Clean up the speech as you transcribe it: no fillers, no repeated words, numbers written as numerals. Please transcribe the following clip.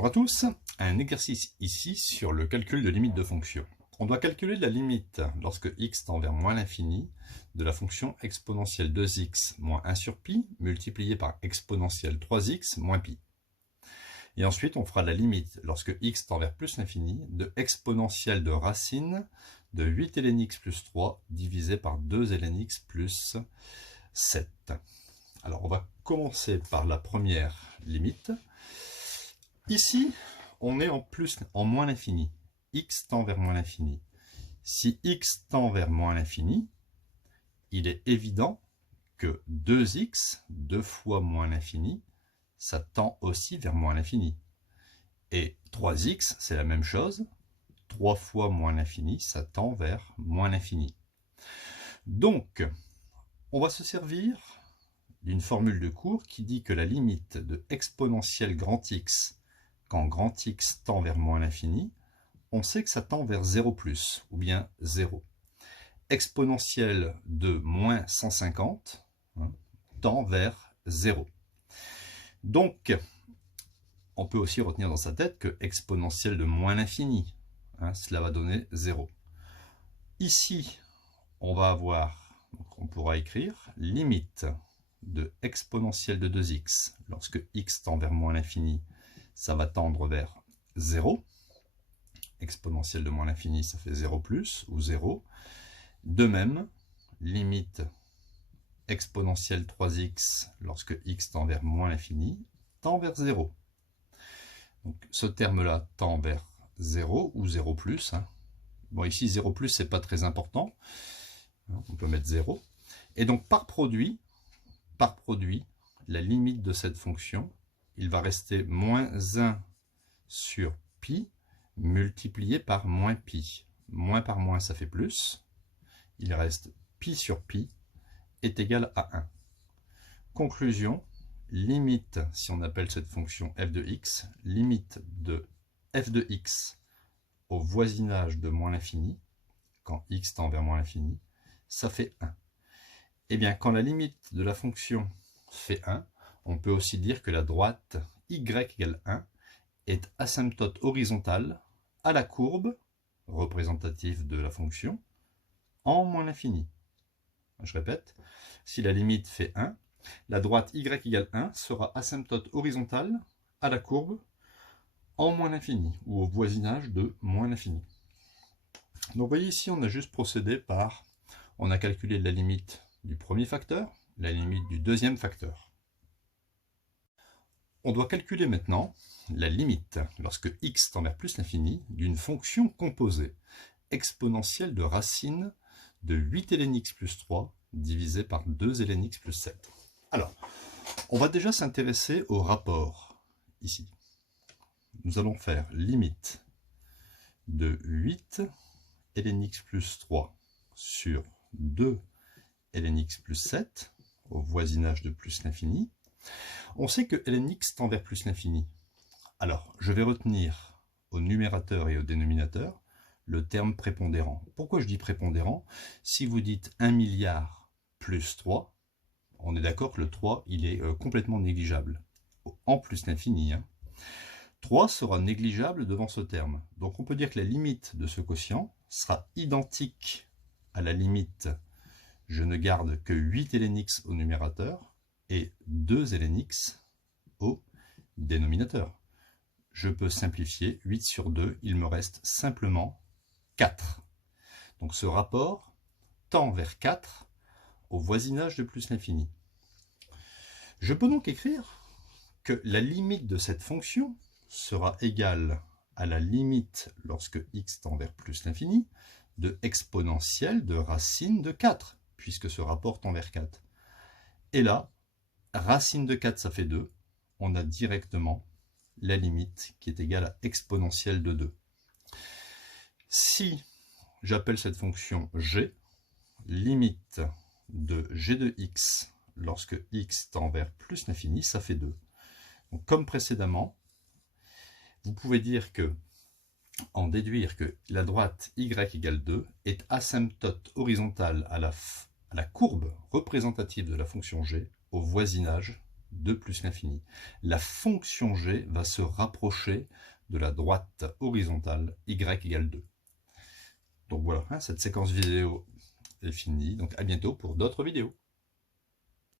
Bonjour à tous, un exercice ici sur le calcul de limite de fonction. On doit calculer la limite lorsque x tend vers moins l'infini de la fonction exponentielle 2x moins 1 sur pi multiplié par exponentielle 3x moins pi. Et ensuite on fera la limite lorsque x tend vers plus l'infini de exponentielle de racine de 8 ln x plus 3 divisé par 2 ln x plus 7. Alors on va commencer par la première limite. Ici, on est en moins l'infini. X tend vers moins l'infini. Si x tend vers moins l'infini, il est évident que 2x, 2 fois moins l'infini, ça tend aussi vers moins l'infini. Et 3x, c'est la même chose. 3 fois moins l'infini, ça tend vers moins l'infini. Donc, on va se servir d'une formule de cours qui dit que la limite de exponentielle grand X quand grand X tend vers moins l'infini, on sait que ça tend vers 0 plus, ou bien 0. Exponentielle de moins 150 tend vers 0. Donc, on peut aussi retenir dans sa tête que exponentielle de moins l'infini, cela va donner 0. Ici, on va avoir, donc on pourra écrire limite de exponentielle de 2x lorsque x tend vers moins l'infini, ça va tendre vers 0. Exponentielle de moins l'infini, ça fait 0 plus ou 0. De même, limite exponentielle 3x lorsque x tend vers moins l'infini, tend vers 0. Donc ce terme-là tend vers 0 ou 0 plus. Bon, ici 0 plus, c'est pas très important. On peut mettre 0. Et donc par produit, la limite de cette fonction, il va rester moins 1 sur pi multiplié par moins pi. Moins par moins, ça fait plus. Il reste pi sur pi est égal à 1. Conclusion, limite, si on appelle cette fonction f de x, limite de f de x au voisinage de moins l'infini, quand x tend vers moins l'infini, ça fait 1. Eh bien, quand la limite de la fonction fait 1, on peut aussi dire que la droite y égale 1 est asymptote horizontale à la courbe représentative de la fonction en moins l'infini. Je répète, si la limite fait 1, la droite y égale 1 sera asymptote horizontale à la courbe en moins l'infini ou au voisinage de moins l'infini. Donc vous voyez ici, on a juste procédé par, on a calculé la limite du premier facteur, la limite du deuxième facteur. On doit calculer maintenant la limite, lorsque x tend vers plus l'infini, d'une fonction composée exponentielle de racine de 8 ln x plus 3 divisé par 2 ln x plus 7. Alors, on va déjà s'intéresser au rapport ici. Nous allons faire limite de 8 ln x plus 3 sur 2 ln x plus 7 au voisinage de plus l'infini. On sait que ln x tend vers plus l'infini. Alors, je vais retenir au numérateur et au dénominateur le terme prépondérant. Pourquoi je dis prépondérant? Si vous dites 1 milliard plus 3, on est d'accord que le 3, il est complètement négligeable. En plus l'infini. 3 sera négligeable devant ce terme. Donc on peut dire que la limite de ce quotient sera identique à la limite, je ne garde que 8 ln x au numérateur, et 2 ln x au dénominateur. Je peux simplifier, 8 sur 2, il me reste simplement 4. Donc ce rapport tend vers 4 au voisinage de plus l'infini. Je peux donc écrire que la limite de cette fonction sera égale à la limite lorsque x tend vers plus l'infini de exponentielle de racine de 4, puisque ce rapport tend vers 4. Et là, racine de 4, ça fait 2. On a directement la limite qui est égale à exponentielle de 2. Si j'appelle cette fonction g, limite de g de x lorsque x tend vers plus l'infini, ça fait 2. Donc, comme précédemment, vous pouvez dire que, en déduire que la droite y égale 2 est asymptote horizontale à la courbe représentative de la fonction g au voisinage 2 plus l'infini. La fonction g va se rapprocher de la droite horizontale y égale 2. Donc voilà, cette séquence vidéo est finie. Donc à bientôt pour d'autres vidéos.